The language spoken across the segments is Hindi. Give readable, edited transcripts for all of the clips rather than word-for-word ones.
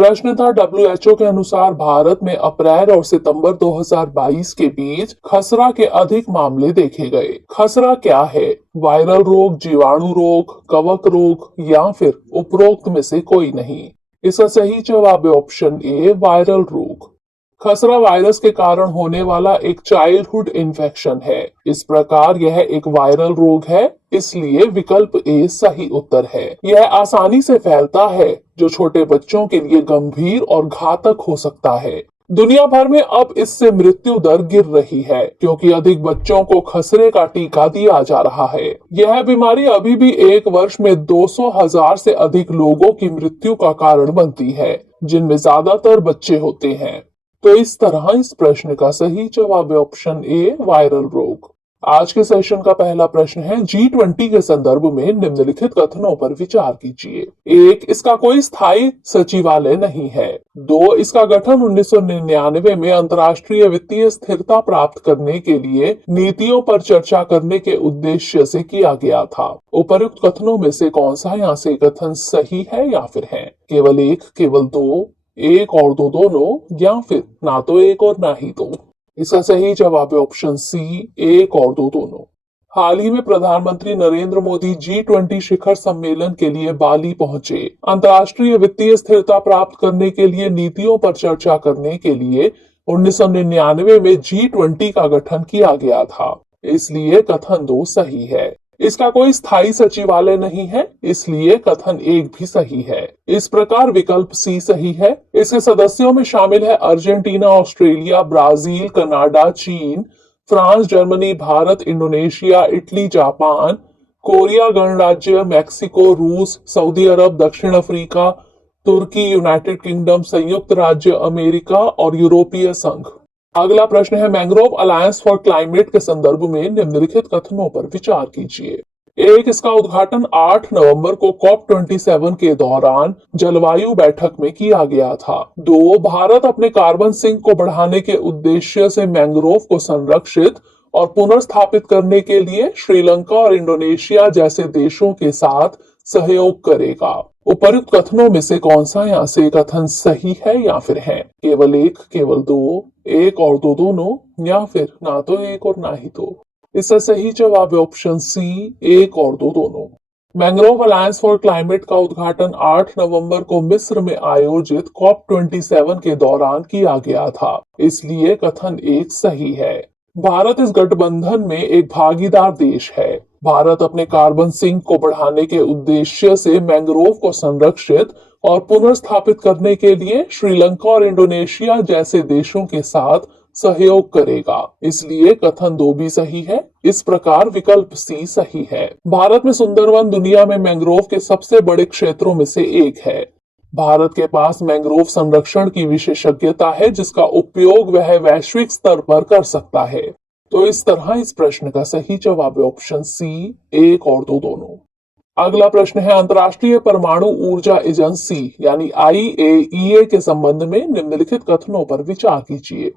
प्रश्न था, डब्ल्यूएचओ के अनुसार भारत में अप्रैल और सितंबर 2022 के बीच खसरा के अधिक मामले देखे गए। खसरा क्या है? वायरल रोग, जीवाणु रोग, कवक रोग या फिर उपरोक्त में से कोई नहीं। इसका सही जवाब है ऑप्शन ए, वायरल रोग। खसरा वायरस के कारण होने वाला एक चाइल्डहुड इन्फेक्शन है। इस प्रकार यह एक वायरल रोग है, इसलिए विकल्प ए सही उत्तर है। यह आसानी से फैलता है, जो छोटे बच्चों के लिए गंभीर और घातक हो सकता है। दुनिया भर में अब इससे मृत्यु दर गिर रही है, क्योंकि अधिक बच्चों को खसरे का टीका दिया जा रहा है। यह बीमारी अभी भी एक वर्ष में 200,000 से अधिक लोगों की मृत्यु का कारण बनती है, जिनमें ज्यादातर बच्चे होते हैं। तो इस तरह इस प्रश्न का सही जवाब है ऑप्शन ए, वायरल रोग। आज के सेशन का पहला प्रश्न है, G20 के संदर्भ में निम्नलिखित कथनों पर विचार कीजिए। 1, इसका कोई स्थायी सचिवालय नहीं है। 2, इसका गठन 1999 में अंतर्राष्ट्रीय वित्तीय स्थिरता प्राप्त करने के लिए नीतियों पर चर्चा करने के उद्देश्य से किया गया था। उपर्युक्त कथनों में से कौन सा यहाँ से कथन सही है या फिर है? केवल 1, केवल 2, 1 और 2 दोनों, या फिर ना तो 1 और ना ही 2। इसका सही जवाब है ऑप्शन सी, 1 और 2 दोनों। हाल ही में प्रधानमंत्री नरेंद्र मोदी G20 शिखर सम्मेलन के लिए बाली पहुंचे। अंतर्राष्ट्रीय वित्तीय स्थिरता प्राप्त करने के लिए नीतियों पर चर्चा करने के लिए 1999 में G20 का गठन किया गया था, इसलिए कथन 2 सही है। इसका कोई स्थायी सचिवालय नहीं है, इसलिए कथन 1 भी सही है। इस प्रकार विकल्प सी सही है। इसके सदस्यों में शामिल है अर्जेंटीना, ऑस्ट्रेलिया, ब्राजील, कनाडा, चीन, France, Germany, Bharat, Indonesia, Italy, Japan, Korea गणराज्य, मैक्सिको, रूस, सऊदी अरब, दक्षिण अफ्रीका, तुर्की, यूनाइटेड किंगडम, संयुक्त राज्य अमेरिका और यूरोपीय संघ। अगला प्रश्न है, मैंग्रोव अलायंस फॉर क्लाइमेट के संदर्भ में निम्नलिखित कथनों पर विचार कीजिए। 1, इसका उद्घाटन 8 नवंबर को COP27 के दौरान जलवायु बैठक में किया गया था। 2, भारत अपने कार्बन सिंक को बढ़ाने के उद्देश्य से मैंग्रोव को संरक्षित और पुनर्स्थापित करने के लिए श्रीलंका और इंडोनेशिया जैसे देशों के साथ सहयोग करेगा। उपर्युक्त कथनों में से कौन सा यहाँ से कथन सही है या फिर है? केवल 1, केवल 2, 1 और 2 दोनों, या फिर ना तो 1 और ना ही 2। इसका सही जवाब है ऑप्शन सी, 1 और 2 दोनों। मैंग्रोव अलायंस फॉर क्लाइमेट का उद्घाटन 8 नवंबर को मिस्र में आयोजित COP27 के दौरान किया गया था, इसलिए कथन 1 सही है। भारत इस गठबंधन में एक भागीदार देश है। भारत अपने कार्बन सिंक को बढ़ाने के उद्देश्य से मैंग्रोव को संरक्षित और पुनर्स्थापित करने के लिए श्रीलंका और इंडोनेशिया जैसे देशों के साथ सहयोग करेगा, इसलिए कथन 2 भी सही है। इस प्रकार विकल्प सी सही है। भारत में सुंदरवन दुनिया में मैंग्रोव के सबसे बड़े क्षेत्रों में से एक है। भारत के पास मैंग्रोव संरक्षण की विशेषज्ञता है, जिसका उपयोग वह वैश्विक स्तर पर कर सकता है। तो इस तरह इस प्रश्न का सही जवाब है ऑप्शन सी, 1 और 2 दोनों। अगला प्रश्न है, अंतर्राष्ट्रीय परमाणु ऊर्जा एजेंसी यानी IAEA के संबंध में निम्नलिखित कथनों पर विचार कीजिए।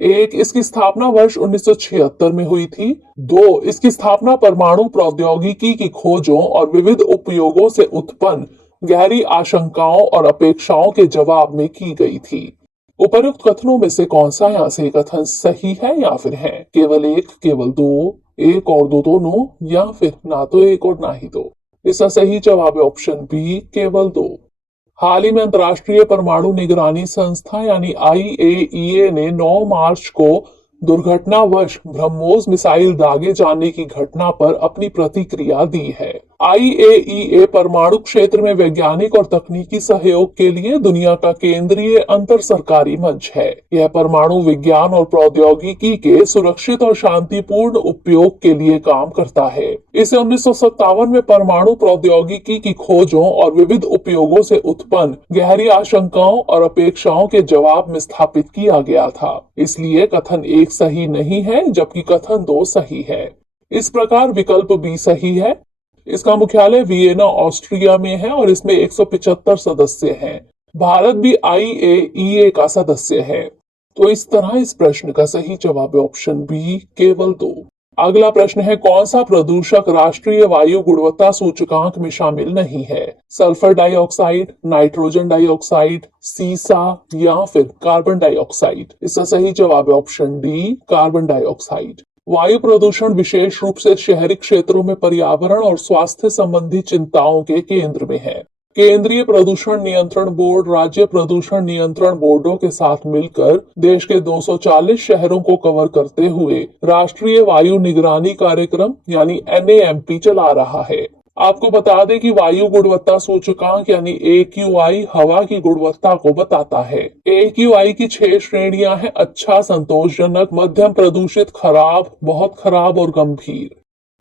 1, इसकी स्थापना वर्ष 1976 में हुई थी। 2, इसकी स्थापना परमाणु प्रौद्योगिकी की खोजों और विविध उपयोगों से उत्पन्न गहरी आशंकाओं और अपेक्षाओं के जवाब में की गई थी। उपर्युक्त कथनों में से कौन सा यहाँ से कथन सही है या फिर है? केवल 1, केवल 2, 1 और 2 दोनों, या फिर ना तो 1 और ना ही 2। इसका सही जवाब है ऑप्शन बी, केवल 2। हाल ही में अंतर्राष्ट्रीय परमाणु निगरानी संस्था यानी IAEA ने 9 मार्च को दुर्घटनावश ब्रह्मोस मिसाइल दागे जाने की घटना पर अपनी प्रतिक्रिया दी है। IAEA परमाणु क्षेत्र में वैज्ञानिक और तकनीकी सहयोग के लिए दुनिया का केंद्रीय अंतर सरकारी मंच है। यह परमाणु विज्ञान और प्रौद्योगिकी के सुरक्षित और शांतिपूर्ण उपयोग के लिए काम करता है। इसे 1957 में परमाणु प्रौद्योगिकी की खोजों और विविध उपयोगों से उत्पन्न गहरी आशंकाओं और अपेक्षाओं के जवाब में स्थापित किया गया था, इसलिए कथन 1 सही नहीं है, जबकि कथन 2 सही है। इस प्रकार विकल्प बी सही है। इसका मुख्यालय वियना, ऑस्ट्रिया में है और इसमें 175 सदस्य हैं। भारत भी IAEA का सदस्य है। तो इस तरह इस प्रश्न का सही जवाब है ऑप्शन बी, केवल 2। अगला प्रश्न है, कौन सा प्रदूषक राष्ट्रीय वायु गुणवत्ता सूचकांक में शामिल नहीं है? सल्फर डाइऑक्साइड, नाइट्रोजन डाइऑक्साइड, सीसा या फिर कार्बन डाइऑक्साइड? इसका सही जवाब है ऑप्शन डी, कार्बन डाइऑक्साइड। वायु प्रदूषण विशेष रूप से शहरी क्षेत्रों में पर्यावरण और स्वास्थ्य संबंधी चिंताओं के केंद्र में है। केंद्रीय प्रदूषण नियंत्रण बोर्ड राज्य प्रदूषण नियंत्रण बोर्डों के साथ मिलकर देश के 240 शहरों को कवर करते हुए राष्ट्रीय वायु निगरानी कार्यक्रम यानी NAMP चला रहा है। आपको बता दें कि वायु गुणवत्ता सूचकांक यानी AQI हवा की गुणवत्ता को बताता है। AQI की 6 श्रेणियां हैं: अच्छा, संतोषजनक, मध्यम, प्रदूषित, खराब, बहुत खराब और गंभीर।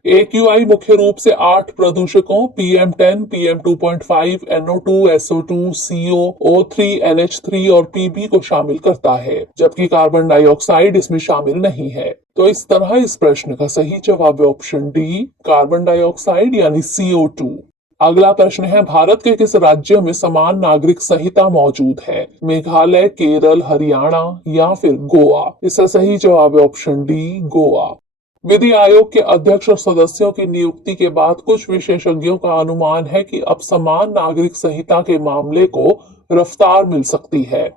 AQI मुख्य रूप से 8 प्रदूषकों PM10, PM2.5, NO2, SO2, CO, O3, NH3 और PB को शामिल करता है, जबकि कार्बन डाइऑक्साइड इसमें शामिल नहीं है। तो इस तरह इस प्रश्न का सही जवाब है ऑप्शन डी, कार्बन डाइऑक्साइड यानी CO2। अगला प्रश्न है, भारत के किस राज्य में समान नागरिक संहिता मौजूद है? मेघालय, केरल, हरियाणा या फिर गोवा? इसका सही जवाब है ऑप्शन डी, गोवा। विधि आयोग के अध्यक्ष और सदस्यों की नियुक्ति के बाद कुछ विशेषज्ञों का अनुमान है कि अब समान नागरिक संहिता के मामले को रफ्तार मिल सकती है।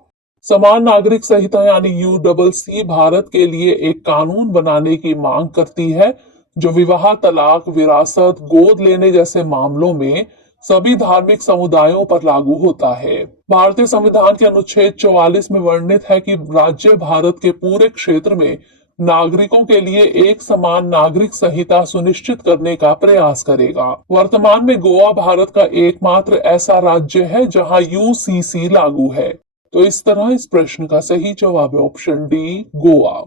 समान नागरिक संहिता यानी UCC भारत के लिए एक कानून बनाने की मांग करती है जो विवाह, तलाक, विरासत, गोद लेने जैसे मामलों में सभी धार्मिक समुदायों पर लागू होता है। भारतीय संविधान के अनुच्छेद 44 में वर्णित है कि राज्य भारत के पूरे क्षेत्र में नागरिकों के लिए एक समान नागरिक संहिता सुनिश्चित करने का प्रयास करेगा। वर्तमान में गोवा भारत का एकमात्र ऐसा राज्य है जहां UCC लागू है। तो इस तरह इस प्रश्न का सही जवाब है ऑप्शन डी, गोवा।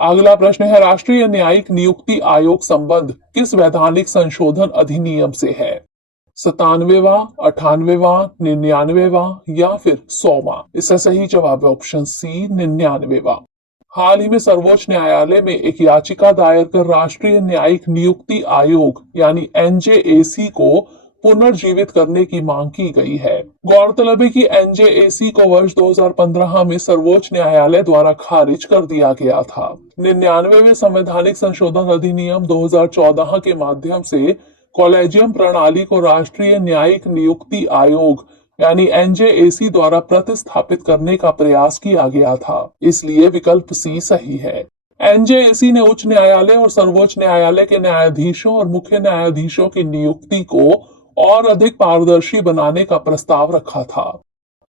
अगला प्रश्न है, राष्ट्रीय न्यायिक नियुक्ति आयोग संबंध किस वैधानिक संशोधन अधिनियम से है? 97वां, 98वां, 99वां या फिर 100वां? इसका सही जवाब है ऑप्शन सी, 99वां। हाल ही में सर्वोच्च न्यायालय में एक याचिका दायर कर राष्ट्रीय न्यायिक नियुक्ति आयोग यानी NJAC को पुनर्जीवित करने की मांग की गई है। गौरतलब है कि NJAC को वर्ष 2015 में सर्वोच्च न्यायालय द्वारा खारिज कर दिया गया था। 99वें संवैधानिक संशोधन अधिनियम 2014 के माध्यम से कॉलेजियम प्रणाली को राष्ट्रीय न्यायिक नियुक्ति आयोग यानी NJAC द्वारा प्रतिस्थापित करने का प्रयास किया गया था, इसलिए विकल्प सी सही है। NJAC ने उच्च न्यायालय और सर्वोच्च न्यायालय के न्यायाधीशों और मुख्य न्यायाधीशों की नियुक्ति को और अधिक पारदर्शी बनाने का प्रस्ताव रखा था।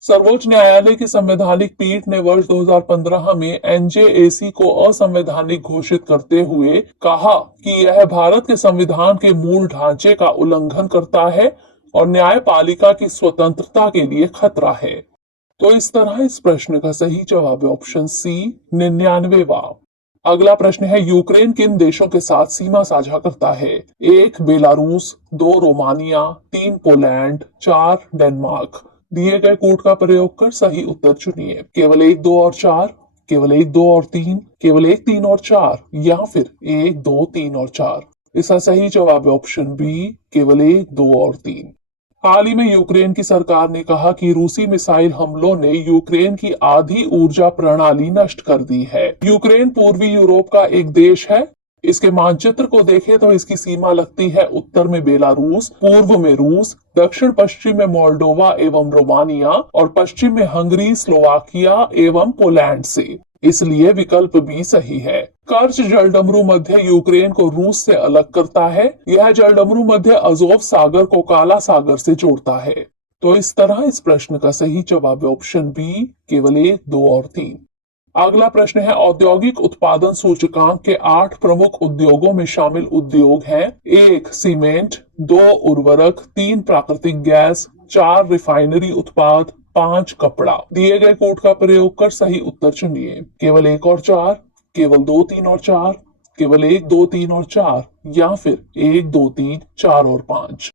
सर्वोच्च न्यायालय की संवैधानिक पीठ ने वर्ष 2015 में NJAC को असंवैधानिक घोषित करते हुए कहा कि यह भारत के संविधान के मूल ढांचे का उल्लंघन करता है और न्यायपालिका की स्वतंत्रता के लिए खतरा है। तो इस तरह इस प्रश्न का सही जवाब है ऑप्शन सी, 99वां। अगला प्रश्न है, यूक्रेन किन देशों के साथ सीमा साझा करता है? 1 बेलारूस, 2 रोमानिया, 3 पोलैंड, 4 डेनमार्क। दिए गए कोड का प्रयोग कर सही उत्तर चुनिए। केवल 1, 2 और 4, केवल 1, 2 और 3, केवल 1, 3 और 4 या फिर 1, 2, 3 और 4? इसका सही जवाब है ऑप्शन बी, केवल 1, 2 और 3। हाल ही में यूक्रेन की सरकार ने कहा कि रूसी मिसाइल हमलों ने यूक्रेन की आधी ऊर्जा प्रणाली नष्ट कर दी है। यूक्रेन पूर्वी यूरोप का एक देश है। इसके मानचित्र को देखें तो इसकी सीमा लगती है उत्तर में बेलारूस, पूर्व में रूस, दक्षिण पश्चिम में मोल्डोवा एवं रोमानिया और पश्चिम में हंगरी, स्लोवाकिया एवं पोलैंड से। इसलिए विकल्प बी सही है। कर्च जलडमरू मध्य यूक्रेन को रूस से अलग करता है। यह जलडमरू मध्य अजोव सागर को काला सागर से जोड़ता है। तो इस तरह इस प्रश्न का सही जवाब है ऑप्शन बी, केवल 1, 2 और 3। अगला प्रश्न है, औद्योगिक उत्पादन सूचकांक के 8 प्रमुख उद्योगों में शामिल उद्योग हैं। 1 सीमेंट, 2 उर्वरक, 3 प्राकृतिक गैस, 4 रिफाइनरी उत्पाद, 5 कपड़ा। दिए गए कोड का प्रयोग कर सही उत्तर चुनिए। केवल 1 और 4, केवल 2, 3 और 4, केवल 1, 2, 3 और 4 या फिर 1, 2, 3, 4 और 5?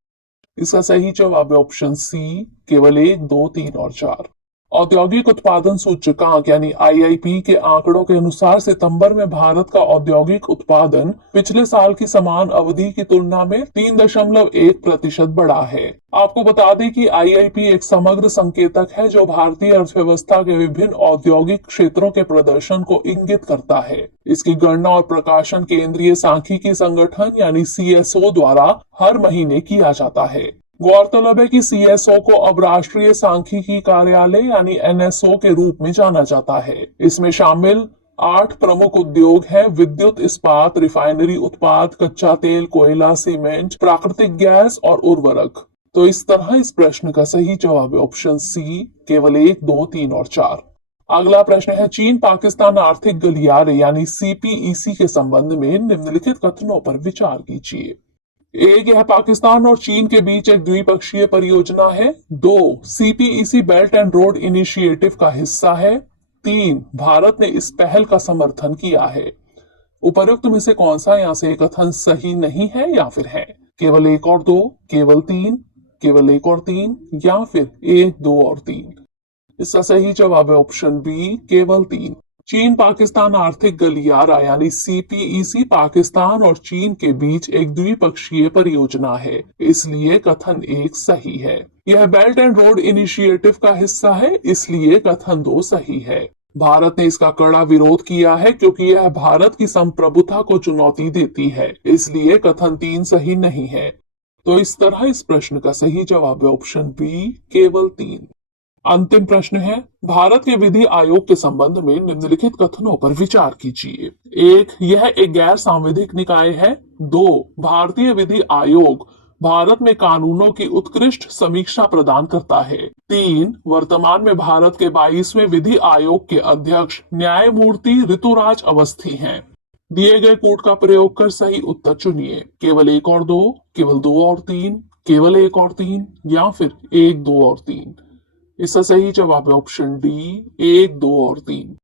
इसका सही जवाब है ऑप्शन सी, केवल 1, 2, 3 और 4। औद्योगिक उत्पादन सूचकांक यानी आईआईपी के आंकड़ों के अनुसार सितंबर में भारत का औद्योगिक उत्पादन पिछले साल की समान अवधि की तुलना में 3.1% बढ़ा है। आपको बता दें कि आईआईपी एक समग्र संकेतक है जो भारतीय अर्थव्यवस्था के विभिन्न औद्योगिक क्षेत्रों के प्रदर्शन को इंगित करता है। इसकी गणना और प्रकाशन केंद्रीय सांख्यिकी संगठन यानी सीएसओ द्वारा हर महीने किया जाता है। गौरतलब है कि सीएसओ को अब राष्ट्रीय सांख्यिकी कार्यालय यानी एनएसओ के रूप में जाना जाता है। इसमें शामिल 8 प्रमुख उद्योग हैं: विद्युत, इस्पात, रिफाइनरी उत्पाद, कच्चा तेल, कोयला, सीमेंट, प्राकृतिक गैस और उर्वरक। तो इस तरह इस प्रश्न का सही जवाब है ऑप्शन सी, केवल 1, 2, 3 और 4। अगला प्रश्न है, चीन पाकिस्तान आर्थिक गलियारे यानी सीपीईसी के संबंध में निम्नलिखित कथनों पर विचार कीजिए। एक, यह पाकिस्तान और चीन के बीच एक द्विपक्षीय परियोजना है। 2, CPEC belt and road initiative का हिस्सा है। 3, भारत ने इस पहल का समर्थन किया है। उपर्युक्त में से कौन सा यहाँ से कथन सही नहीं है या फिर है? केवल 1 और 2, केवल 3, केवल 1 और 3 या फिर 1, 2 और 3। इसका सही जवाब है ऑप्शन बी, केवल 3। चीन पाकिस्तान आर्थिक गलियारा यानी सीपीईसी पाकिस्तान और चीन के बीच एक द्विपक्षीय परियोजना है, इसलिए कथन 1 सही है। यह बेल्ट एंड रोड इनिशिएटिव का हिस्सा है, इसलिए कथन 2 सही है। भारत ने इसका कड़ा विरोध किया है क्योंकि यह भारत की संप्रभुता को चुनौती देती है, इसलिए कथन 3 सही नहीं है। तो इस तरह इस प्रश्न का सही जवाब है ऑप्शन बी, केवल 3। अंतिम प्रश्न है, भारत के विधि आयोग के संबंध में निम्नलिखित कथनों पर विचार कीजिए। 1, यह एक गैर सांविधिक निकाय है। 2, भारतीय विधि आयोग भारत में कानूनों की उत्कृष्ट समीक्षा प्रदान करता है। 3, वर्तमान में भारत के 22वें विधि आयोग के अध्यक्ष न्यायमूर्ति ऋतुराज अवस्थी हैं। दिए गए कोड का प्रयोग कर सही उत्तर चुनिए। केवल 1 और 2, केवल 2 और 3, केवल 1 और 3 या फिर 1, 2 और 3। इसका सही जवाब है ऑप्शन डी, 1, 2 और 3।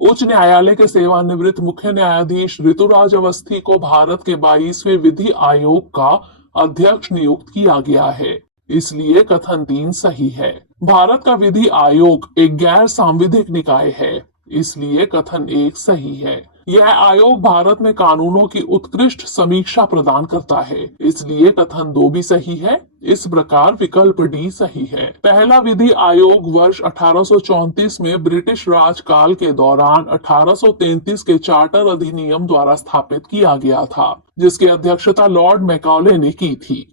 उच्च न्यायालय के सेवानिवृत्त मुख्य न्यायाधीश ऋतुराज अवस्थी को भारत के 22वें विधि आयोग का अध्यक्ष नियुक्त किया गया है, इसलिए कथन 3 सही है। भारत का विधि आयोग एक गैर सांविधिक निकाय है, इसलिए कथन 1 सही है। यह आयोग भारत में कानूनों की उत्कृष्ट समीक्षा प्रदान करता है, इसलिए कथन 2 भी सही है। इस प्रकार विकल्प डी सही है। पहला विधि आयोग वर्ष 1834 में ब्रिटिश राजकाल के दौरान 1833 के चार्टर अधिनियम द्वारा स्थापित किया गया था, जिसकी अध्यक्षता लॉर्ड मैकॉले ने की थी।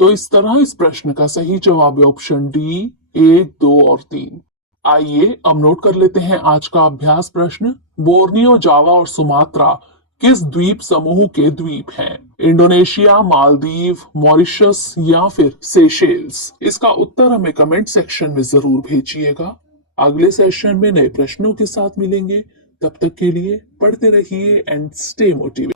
तो इस तरह इस प्रश्न का सही जवाब है ऑप्शन डी, 1, 2 और 3। आइए अब नोट कर लेते हैं आज का अभ्यास प्रश्न। बोर्नियो, जावा और सुमात्रा किस द्वीप समूह के द्वीप हैं? इंडोनेशिया, मालदीव, मॉरिशस या फिर सेशेल्स? इसका उत्तर हमें कमेंट सेक्शन में जरूर भेजिएगा। अगले सेशन में नए प्रश्नों के साथ मिलेंगे। तब तक के लिए पढ़ते रहिए एंड स्टे मोटिवेटेड।